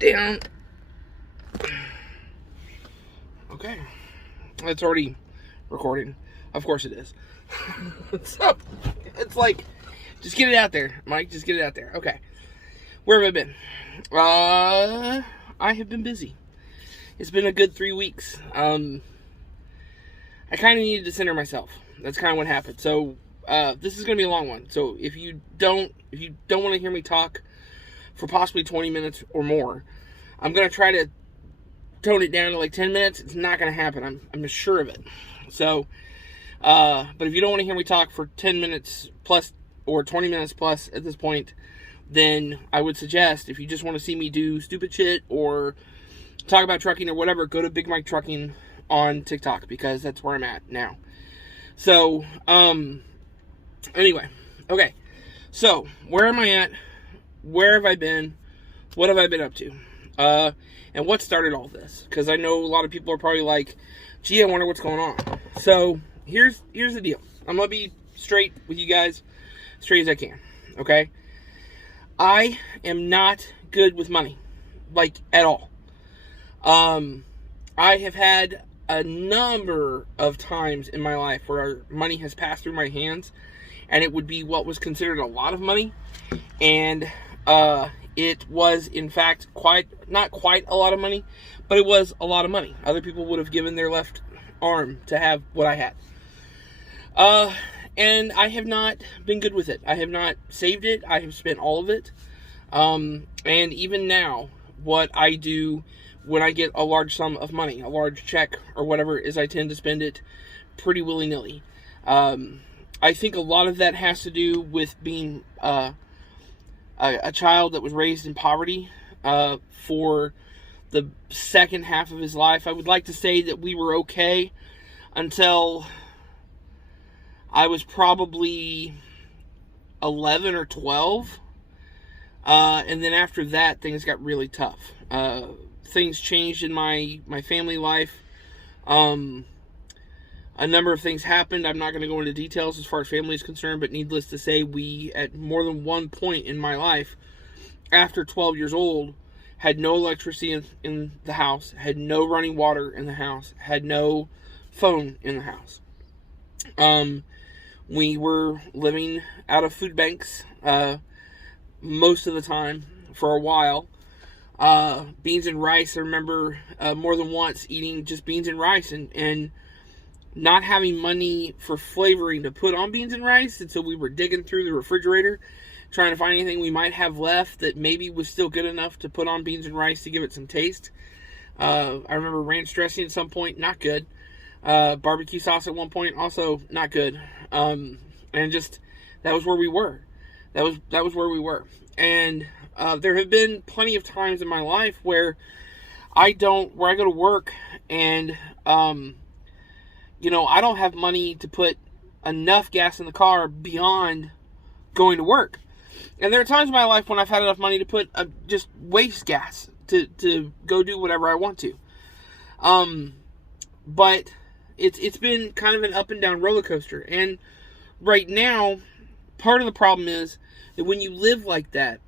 down. Okay. It's already recording. Of course it is. So, it's like, just get it out there, Mike. Just get it out there. Okay. Where have I been? I have been busy. It's been a good 3 weeks. I kind of needed to center myself. That's kind of what happened. So, this is going to be a long one. So, if you don't want to hear me talk for possibly 20 minutes or more, I'm going to try to tone it down to like 10 minutes. It's not going to happen. I'm sure of it. So, but if you don't want to hear me talk for 10 minutes plus or 20 minutes plus at this point, then I would suggest, if you just want to see me do stupid shit or talk about trucking or whatever, go to Big Mike Trucking on TikTok, because that's where I'm at now. So, anyway, okay. So, where am I at? Where have I been? What have I been up to? And what started all this? Because I know a lot of people are probably like, gee, I wonder what's going on. So, here's the deal. I'm going to be straight with you guys, straight as I can, okay? I am not good with money, like, at all. I have had a number of times in my life where money has passed through my hands, and it would be what was considered a lot of money, and it was, in fact, not quite a lot of money, but it was a lot of money. Other people would have given their left arm to have what I had. And I have not been good with it. I have not saved it. I have spent all of it. And even now, what I do when I get a large sum of money, a large check or whatever, is I tend to spend it pretty willy-nilly. I think a lot of that has to do with being a child that was raised in poverty for the second half of his life. I would like to say that we were okay until I was probably 11 or 12. And then after that, things got really tough. Things changed in my family life. A number of things happened. I'm not going to go into details as far as family is concerned, but needless to say, we, at more than one point in my life, after 12 years old, had no electricity in the house, had no running water in the house, had no phone in the house. We were living out of food banks most of the time for a while. Beans and rice, I remember more than once eating just beans and rice and not having money for flavoring to put on beans and rice, and so we were digging through the refrigerator trying to find anything we might have left that maybe was still good enough to put on beans and rice to give it some taste. I remember ranch dressing at some point, not good. Barbecue sauce at one point, also not good. And just, that was where we were. That was where we were. And there have been plenty of times in my life where I go to work and I don't have money to put enough gas in the car beyond going to work. And there are times in my life when I've had enough money to put just waste gas to go do whatever I want to. But it's been kind of an up and down roller coaster. And right now, part of the problem is that when you live like that,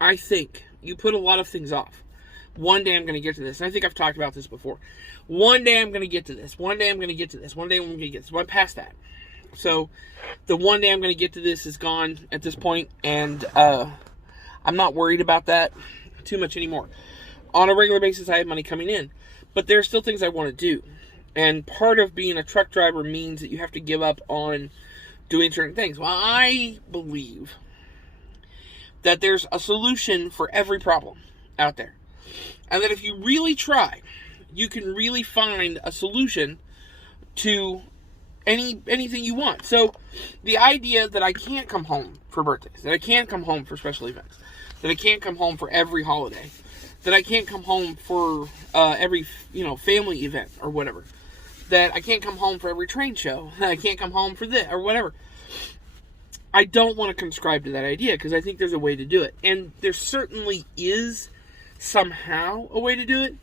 I think you put a lot of things off. One day I'm going to get to this. And I think I've talked about this before. One day I'm going to get to this. One day I'm going to get to this. One day I'm going to get to this. Well, I'm past that. So the one day I'm going to get to this is gone at this point, and I'm not worried about that too much anymore. On a regular basis, I have money coming in, but there are still things I want to do. And part of being a truck driver means that you have to give up on doing certain things. Well, I believe that there's a solution for every problem out there. And that if you really try, you can really find a solution to anything you want. So the idea that I can't come home for birthdays, that I can't come home for special events, that I can't come home for every holiday, that I can't come home for every family event or whatever, that I can't come home for every train show, that I can't come home for this or whatever. I don't want to subscribe to that idea, because I think there's a way to do it. And there certainly is somehow a way to do it,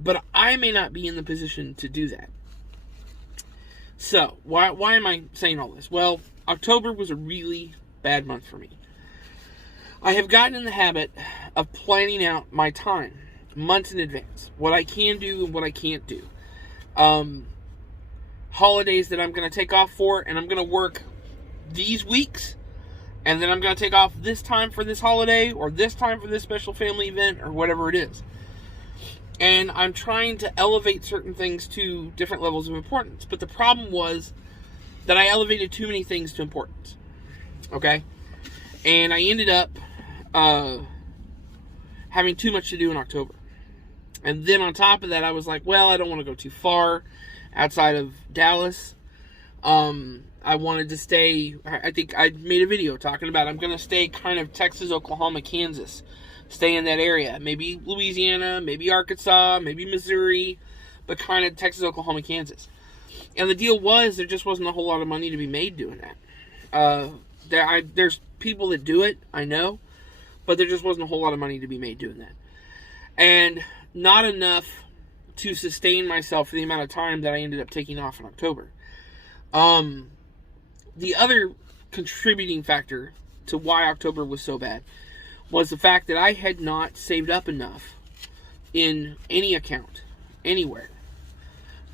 but I may not be in the position to do that. So, why am I saying all this? Well, October was a really bad month for me. I have gotten in the habit of planning out my time months in advance, what I can do and what I can't do. Holidays that I'm going to take off for, and I'm going to work these weeks, and then I'm going to take off this time for this holiday, or this time for this special family event, or whatever it is. And I'm trying to elevate certain things to different levels of importance. But the problem was that I elevated too many things to importance. Okay? And I ended up having too much to do in October. And then on top of that, I was like, well, I don't want to go too far outside of Dallas. I wanted to stay, I think I made a video talking about I'm going to stay kind of Texas, Oklahoma, Kansas. Stay in that area. Maybe Louisiana, maybe Arkansas, maybe Missouri, but kind of Texas, Oklahoma, Kansas. And the deal was there just wasn't a whole lot of money to be made doing that. There's people that do it, I know, but there just wasn't a whole lot of money to be made doing that. And not enough to sustain myself for the amount of time that I ended up taking off in October. The other contributing factor to why October was so bad was the fact that I had not saved up enough in any account, anywhere,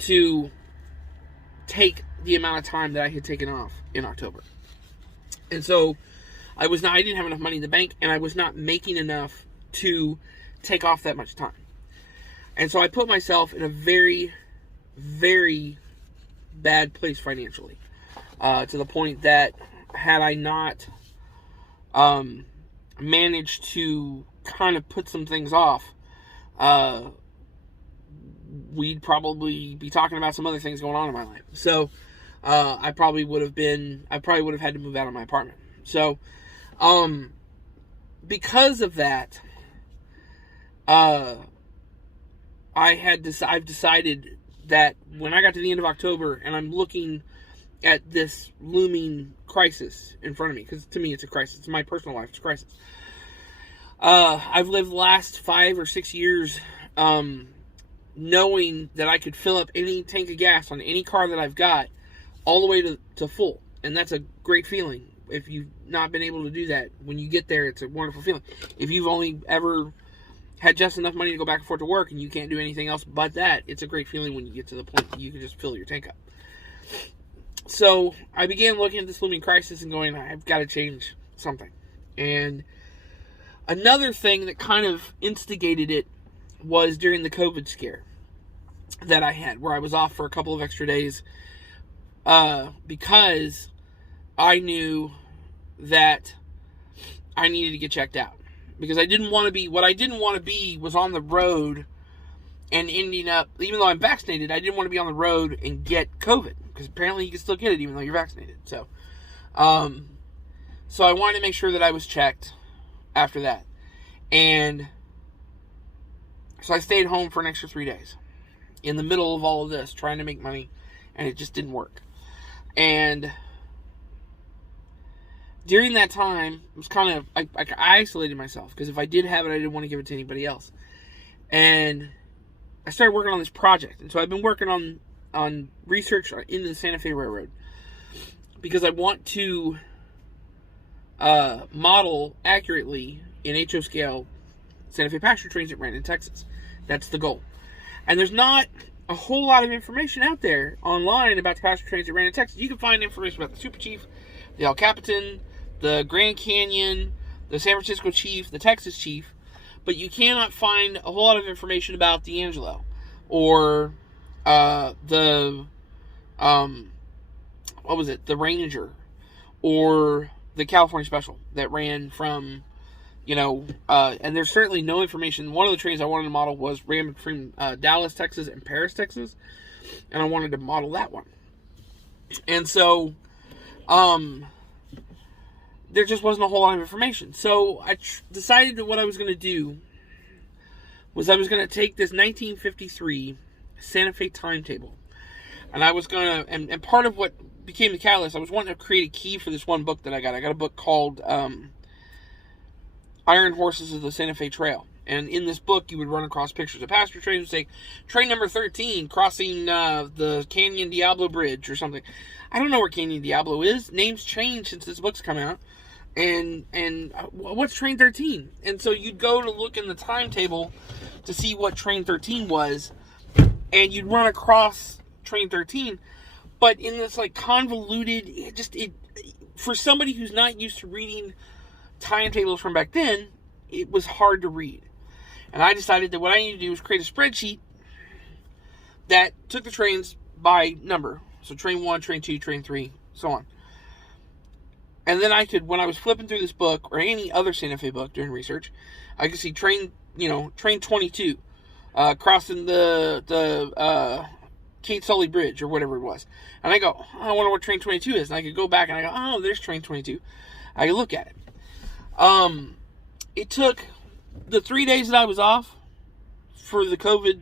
to take the amount of time that I had taken off in October. And so I didn't have enough money in the bank, and I was not making enough to take off that much time. And so I put myself in a very, very bad place financially, to the point that had I not managed to kind of put some things off, we'd probably be talking about some other things going on in my life. So I probably would have had to move out of my apartment. So because of that, I've decided that when I got to the end of October and I'm looking at this looming crisis in front of me, because to me it's a crisis. It's my personal life. It's a crisis. I've lived the last 5 or 6 years knowing that I could fill up any tank of gas on any car that I've got all the way to full. And that's a great feeling. If you've not been able to do that, when you get there, it's a wonderful feeling. If you've only ever had just enough money to go back and forth to work and you can't do anything else but that, it's a great feeling when you get to the point that you can just fill your tank up. So I began looking at this looming crisis and going, I've got to change something. And another thing that kind of instigated it was during the COVID scare that I had, where I was off for a couple of extra days, because I knew that I needed to get checked out. Because I didn't want to be, what I didn't want to be was on the road and ending up, even though I'm vaccinated, I didn't want to be on the road and get COVID. Because apparently you can still get it even though you're vaccinated. So I wanted to make sure that I was checked after that. And so I stayed home for an extra 3 days in the middle of all of this, trying to make money, and it just didn't work. And during that time, it was kind of, I isolated myself, because if I did have it, I didn't want to give it to anybody else. And I started working on this project. And so I've been working on research into the Santa Fe Railroad, because I want to model accurately in HO scale Santa Fe passenger trains that ran in Texas. That's the goal. And there's not a whole lot of information out there online about the passenger trains that ran in Texas. You can find information about the Super Chief, the El Capitan, the Grand Canyon, the San Francisco Chief, the Texas Chief, but you cannot find a whole lot of information about the Angelo or the Ranger or the California Special that ran from, and there's certainly no information. One of the trains I wanted to model ran between Dallas, Texas and Paris, Texas, and I wanted to model that one. And so there just wasn't a whole lot of information. So I decided that what I was going to do was I was going to take this 1953 Santa Fe timetable, and I was going to, and part of what became the catalyst, I was wanting to create a key for this one book that I got. I got a book called Iron Horses of the Santa Fe Trail. And in this book, you would run across pictures of passenger trains. Would say, train number 13 crossing the Canyon Diablo Bridge or something. I don't know where Canyon Diablo is. Names changed since this book's come out. and what's train 13? And so you'd go to look in the timetable to see what train 13 was, and you'd run across train 13, but in this like convoluted, it for somebody who's not used to reading timetables from back then, it was hard to read. And I decided that what I needed to do was create a spreadsheet that took the trains by number. So train 1, train 2, train 3, so on. And then I could, when I was flipping through this book, or any other Santa Fe book doing research, I could see train 22, crossing the Kate Sully Bridge, or whatever it was. And I go, oh, I wonder what train 22 is. And I could go back and I go, oh, there's train 22. I could look at it. It took the 3 days that I was off for the COVID,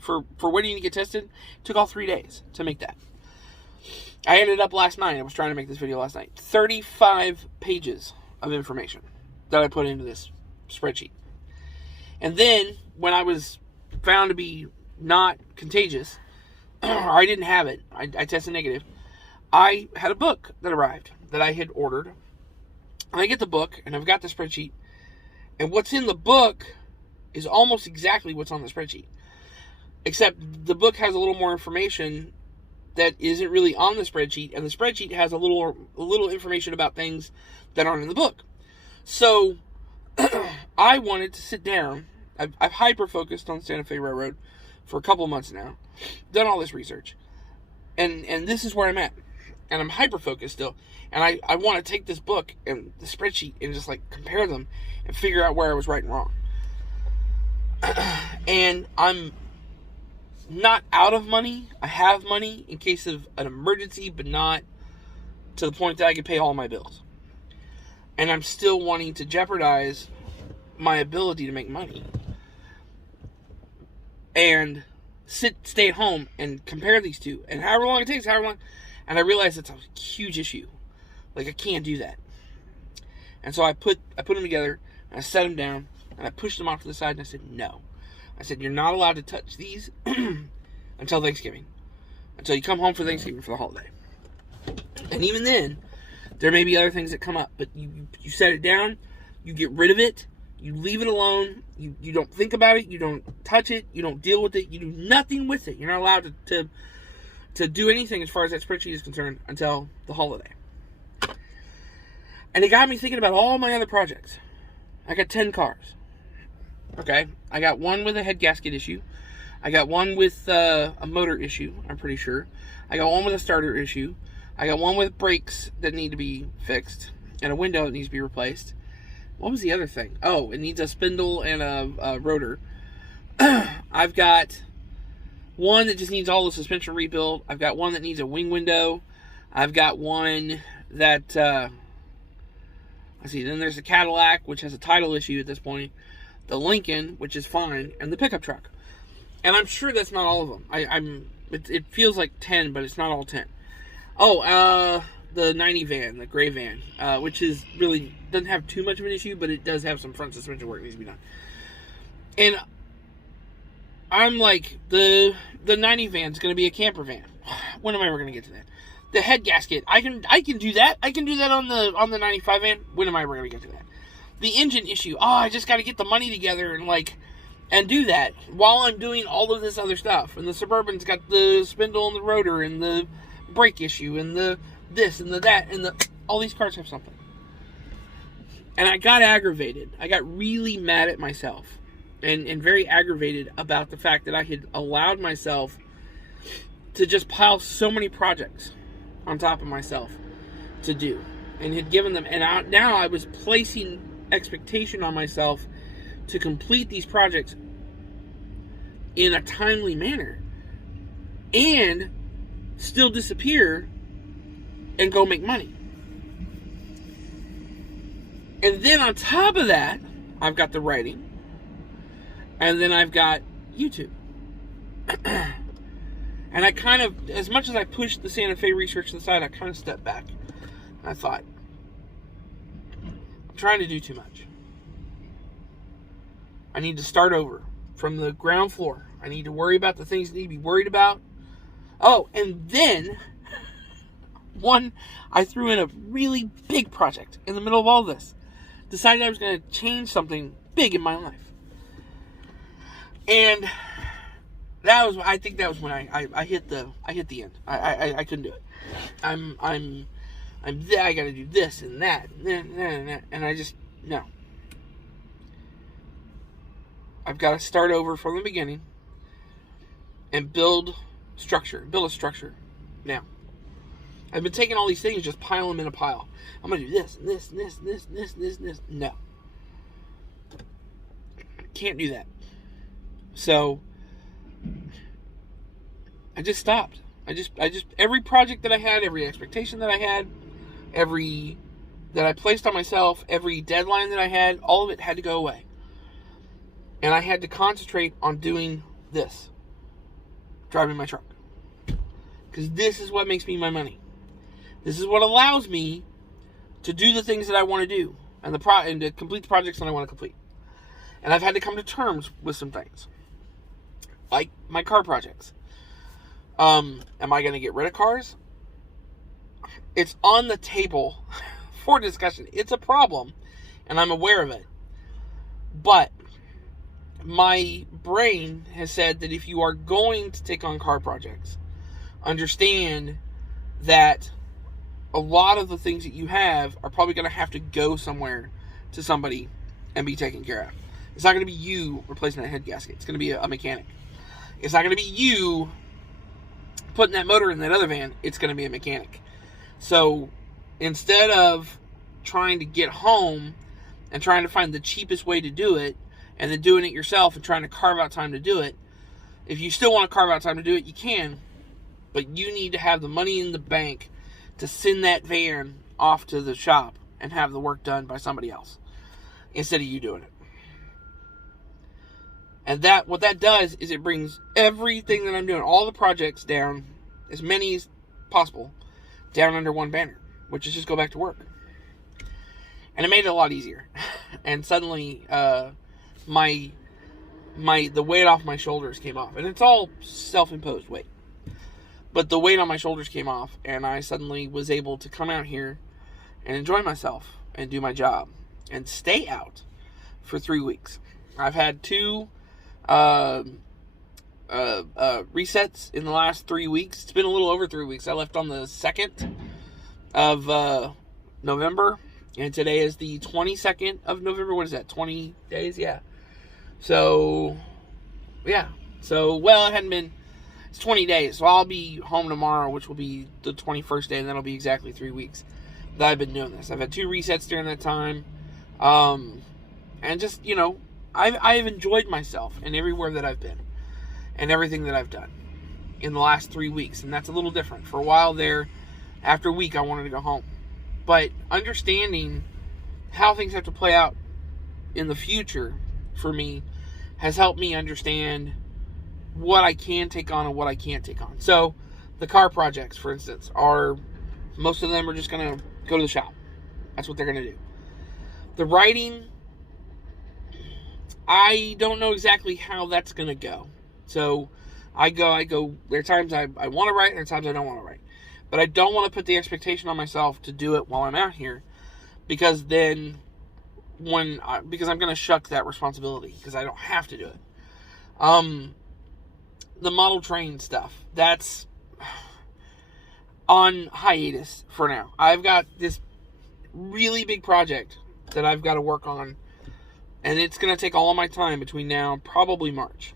for waiting to get tested. It took all 3 days to make that. I ended up last night, I was trying to make this video last night, 35 pages of information that I put into this spreadsheet. And then, when I was found to be not contagious, or I didn't have it, I tested negative, I had a book that arrived that I had ordered. And I get the book, and I've got the spreadsheet, and what's in the book is almost exactly what's on the spreadsheet. Except the book has a little more information that isn't really on the spreadsheet, and the spreadsheet has a little information about things that aren't in the book. So, I wanted to sit down. I've hyper-focused on Santa Fe Railroad for a couple of months now. Done all this research. And this is where I'm at. And I'm hyper-focused still. And I want to take this book and the spreadsheet and just, like, compare them and figure out where I was right and wrong. And I'm not out of money. I have money in case of an emergency, but not to the point that I can pay all my bills. And I'm still wanting to jeopardize my ability to make money and stay at home and compare these two, and however long it takes, and I realize it's a huge issue. Like, I can't do that. And so I put them together, and I set them down, and I pushed them off to the side, and I said, no. I said, you're not allowed to touch these until Thanksgiving. Until you come home for Thanksgiving for the holiday. And even then, there may be other things that come up, but you set it down, you get rid of it, you leave it alone, you don't think about it, you don't touch it, you don't deal with it, you do nothing with it. You're not allowed to do anything as far as that spreadsheet is concerned until the holiday. And it got me thinking about all my other projects. I got 10 cars. Okay? I got one with a head gasket issue. I got one with a motor issue, I'm pretty sure. I got one with a starter issue. I got one with brakes that need to be fixed. And a window that needs to be replaced. What was the other thing? Oh, it needs a spindle and a rotor. I've got one that just needs all the suspension rebuilt. I've got one that needs a wing window. I've got one that, let's see, then there's the Cadillac, which has a title issue at this point. The Lincoln, which is fine, and the pickup truck. And I'm sure that's not all of them. It feels like 10, but it's not all 10. Oh, the 90 van, the gray van, which is really, doesn't have too much of an issue, but it does have some front suspension work that needs to be done. And I'm like, the 90 van's going to be a camper van. When am I ever going to get to that? The head gasket, I can do that. I can do that on the 95 van. When am I ever going to get to that? The engine issue, I just got to get the money together and do that while I'm doing all of this other stuff. And the Suburban's got the spindle and the rotor and the brake issue and the this and the that and all these cars have something. And I got aggravated. I got really mad at myself and very aggravated about the fact that I had allowed myself to just pile so many projects on top of myself to do, and had given them, and now I was placing expectation on myself to complete these projects in a timely manner and still disappear and go make money. And then on top of that, I've got the writing, and then I've got YouTube. And I kind of, as much as I pushed the Santa Fe research to the side, I kind of stepped back. And I thought, I'm trying to do too much. I need to start over from the ground floor. I need to worry about the things that need to be worried about. Oh, and then One, I threw in a really big project in the middle of all this. Decided I was going to change something big in my life. And I think that was when I hit the end. I couldn't do it. I got to do this and that, and I just, no. I've got to start over from the beginning and build a structure now. I've been taking all these things, just pile them in a pile. I'm going to do this, and this, and this, and this, and this, and this, and this. No. Can't do that. So, I just stopped. I just, every project that I had, every expectation that I had, that I placed on myself, every deadline that I had, all of it had to go away. And I had to concentrate on doing this. Driving my truck. Because this is what makes me my money. This is what allows me to do the things that I want to do. And to complete the projects that I want to complete. And I've had to come to terms with some things. Like my car projects. Am I going to get rid of cars? It's on the table for discussion. It's a problem. And I'm aware of it. But my brain has said that if you are going to take on car projects, understand that a lot of the things that you have are probably going to have to go somewhere to somebody and be taken care of. It's not going to be you replacing that head gasket. It's going to be a mechanic. It's not going to be you putting that motor in that other van. It's going to be a mechanic. So instead of trying to get home and trying to find the cheapest way to do it, and then doing it yourself and trying to carve out time to do it, if you still want to carve out time to do it, you can. But you need to have the money in the bank to send that van off to the shop and have the work done by somebody else instead of you doing it. And what that does is it brings everything that I'm doing, all the projects down, as many as possible, down under one banner, which is just go back to work. And it made it a lot easier. And suddenly, the weight off my shoulders came off. And it's all self-imposed weight. But the weight on my shoulders came off, and I suddenly was able to come out here and enjoy myself and do my job and stay out for 3 weeks. I've had 2 resets in the last 3 weeks. It's been a little over 3 weeks. I left on the 2nd of November, and today is the 22nd of November. What is that, 20 days? Yeah. So, yeah. So, well, it hadn't been, it's 20 days. So I'll be home tomorrow, which will be the 21st day, and that'll be exactly 3 weeks that I've been doing this. I've had 2 resets during that time. And just, I've enjoyed myself in everywhere that I've been and everything that I've done in the last 3 weeks. And that's a little different. For a while there, after a week, I wanted to go home. But understanding how things have to play out in the future for me has helped me understand what I can take on and what I can't take on. So the car projects, for instance, most of them are just going to go to the shop. That's what they're going to do. The writing, I don't know exactly how that's going to go. So I go, there are times I want to write, there are times I don't want to write. But I don't want to put the expectation on myself to do it while I'm out here, because then because I'm going to shuck that responsibility because I don't have to do it. The model train stuff, that's on hiatus for now. I've got this really big project that I've got to work on, and it's going to take all of my time between now and probably March.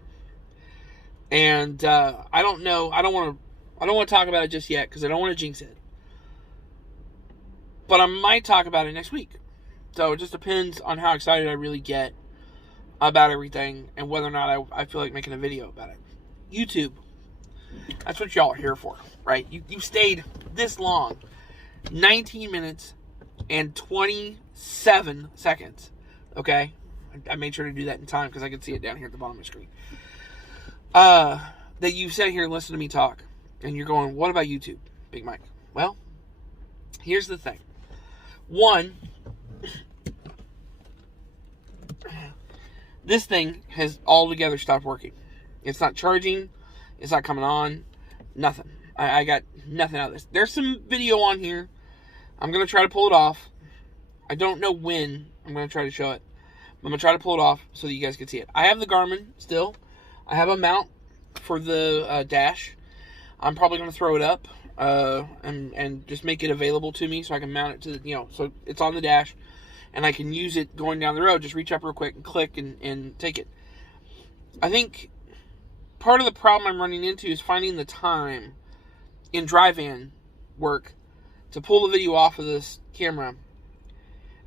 And I don't know. I don't want to talk about it just yet because I don't want to jinx it. But I might talk about it next week. So it just depends on how excited I really get about everything and whether or not I feel like making a video about it. YouTube. That's what y'all are here for, right? You stayed this long. 19 minutes and 27 seconds. Okay? I made sure to do that in time because I could see it down here at the bottom of the screen. That you sat here and listened to me talk. And you're going, what about YouTube, Big Mike? Well, here's the thing. One, this thing has altogether stopped working. It's not charging. It's not coming on. Nothing. I got nothing out of this. There's some video on here. I'm going to try to pull it off. I don't know when I'm going to try to show it. I'm going to try to pull it off so that you guys can see it. I have the Garmin still. I have a mount for the dash. I'm probably going to throw it up and just make it available to me so I can mount it to the, so it's on the dash and I can use it going down the road. Just reach up real quick and click and take it. I think part of the problem I'm running into is finding the time in drive-in work to pull the video off of this camera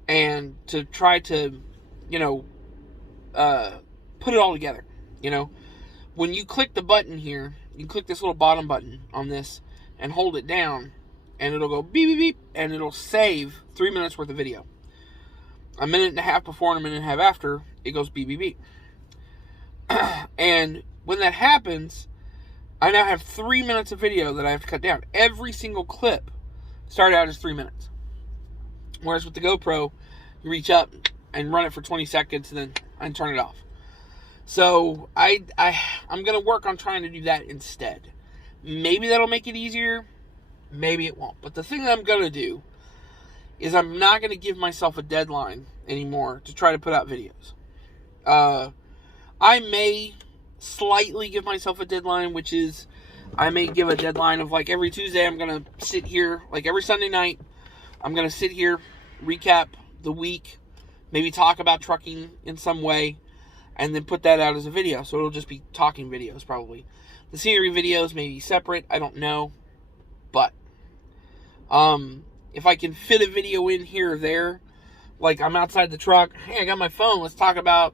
and to try to, put it all together. When you click the button here, you click this little bottom button on this and hold it down, and it'll go beep, beep, beep, and it'll save 3 minutes worth of video. A minute and a half before and a minute and a half after, it goes beep, beep, beep. And when that happens, I now have 3 minutes of video that I have to cut down. Every single clip started out as 3 minutes. Whereas with the GoPro, you reach up and run it for 20 seconds and then turn it off. So I'm going to work on trying to do that instead. Maybe that'll make it easier. Maybe it won't. But the thing that I'm going to do is I'm not going to give myself a deadline anymore to try to put out videos. I may slightly give myself a deadline, which is I may give a deadline of like every Tuesday I'm going to sit here, like every Sunday night, I'm going to sit here, recap the week, maybe talk about trucking in some way, and then put that out as a video. So it'll just be talking videos probably. The scenery videos may be separate, I don't know. But if I can fit a video in here or there, like I'm outside the truck, hey, I got my phone, let's talk about,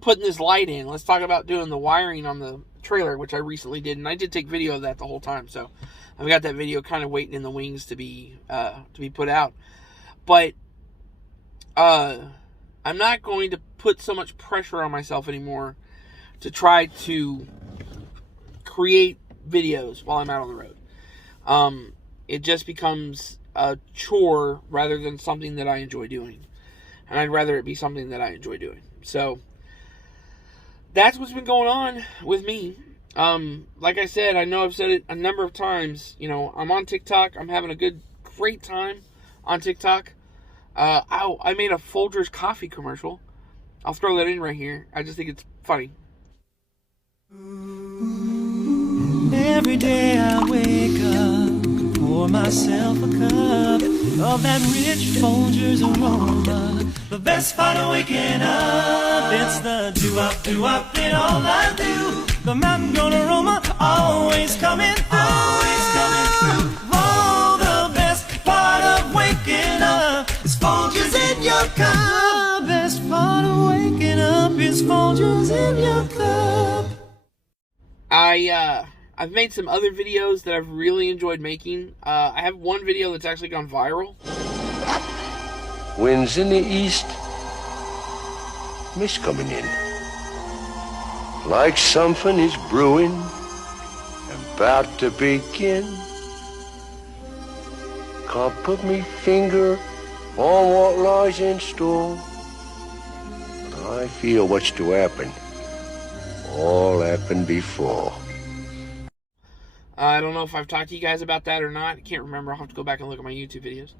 putting this light in. Let's talk about doing the wiring on the trailer, which I recently did, and I did take video of that the whole time. So I've got that video kind of waiting in the wings to be put out. But I'm not going to put so much pressure on myself anymore to try to create videos while I'm out on the road. It just becomes a chore rather than something that I enjoy doing. And I'd rather it be something that I enjoy doing. So that's what's been going on with me. Like I said, I know I've said it a number of times. I'm on TikTok. I'm having a great time on TikTok. I made a Folgers coffee commercial. I'll throw that in right here. I just think it's funny. Every day I wake up, pour myself a cup of that rich Folgers aroma. The best part of waking up, it's the do-up in all I do. The mountain goat aroma always coming through. Oh, the best part of waking up is Folgers in your cup. The best part of waking up is Folgers in your cup. I've made some other videos that I've really enjoyed making. I have one video that's actually gone viral. Winds in the east, mist coming in. Like something is brewing, about to begin. Can't put me finger on what lies in store. I feel what's to happen. All happened before. I don't know if I've talked to you guys about that or not. I can't remember. I'll have to go back and look at my YouTube videos.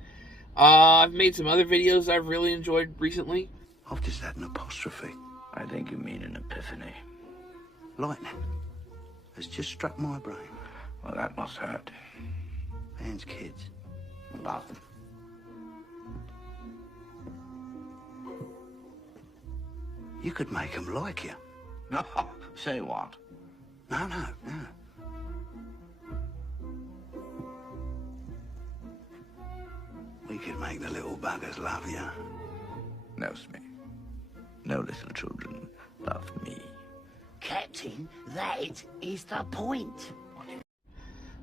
I've made some other videos that I've really enjoyed recently. I've just had an apostrophe. I think you mean an epiphany. Lightning has just struck my brain. Well, that must hurt. Man's kids. Love them. You could make them like you. No, say what? No. We could make the little buggers love you. No, Smith. No little children love me. Captain, that is the point.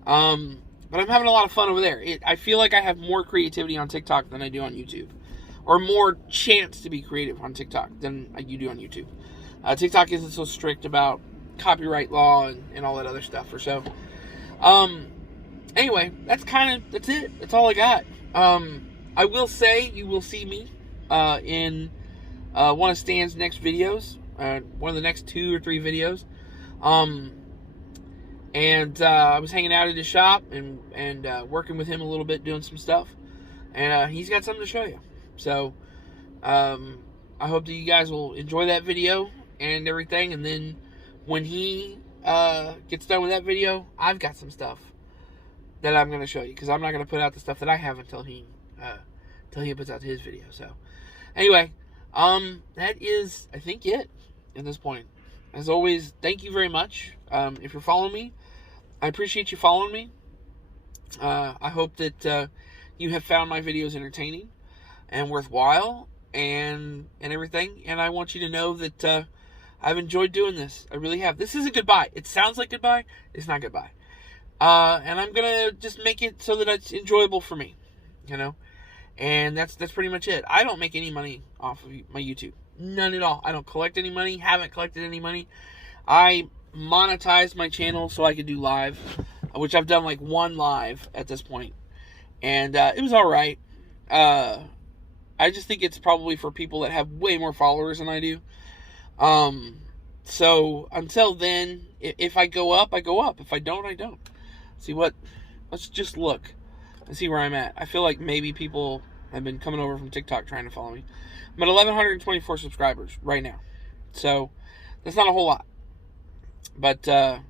But I'm having a lot of fun over there. I feel like I have more creativity on TikTok than I do on YouTube. Or more chance to be creative on TikTok than you do on YouTube. TikTok isn't so strict about copyright law and all that other stuff or so. Anyway, that's it. That's all I got. I will say you will see me in one of Stan's next videos. One of the next 2 or 3 videos. And I was hanging out at his shop and working with him a little bit, doing some stuff. And he's got something to show you. So I hope that you guys will enjoy that video and everything. And then when he gets done with that video, I've got some stuff that I'm going to show you, because I'm not going to put out the stuff that I have until he puts out his video. So anyway, that is, I think, it at this point. As always, thank you very much. If you're following me, I appreciate you following me. I hope that you have found my videos entertaining and worthwhile and everything. And I want you to know that I've enjoyed doing this. I really have. This isn't goodbye. It sounds like goodbye. It's not goodbye. And I'm going to just make it so that it's enjoyable for me, you know. And that's pretty much it. I don't make any money off of my YouTube. None at all. I don't collect any money. Haven't collected any money. I monetized my channel so I could do live, which I've done like one live at this point. And it was all right. I just think it's probably for people that have way more followers than I do. So until then, if I go up, I go up. If I don't, I don't. Let's just look and see where I'm at. I feel like maybe people have been coming over from TikTok trying to follow me. I'm at 1,124 subscribers right now. So that's not a whole lot. But I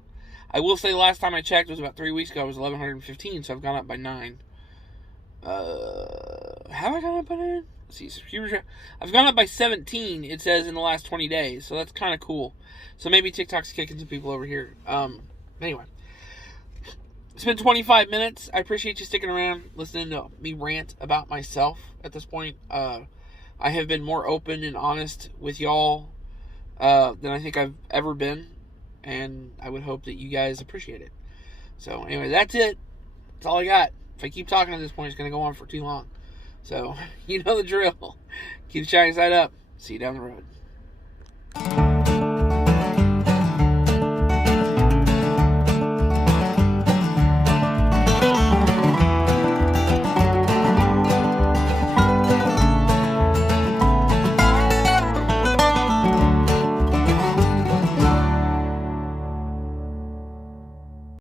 will say the last time I checked, it was about 3 weeks ago, I was 1,115, so I've gone up by 9. Have I gone up by 9? Let's see, subscribers. I've gone up by 17, it says, in the last 20 days, so that's kind of cool. So maybe TikTok's kicking some people over here. Anyway. It's been 25 minutes. I appreciate you sticking around, listening to me rant about myself at this point. I have been more open and honest with y'all than I think I've ever been. And I would hope that you guys appreciate it. So anyway, that's it. That's all I got. If I keep talking at this point, it's going to go on for too long. So, you know the drill. Keep the shining side up. See you down the road.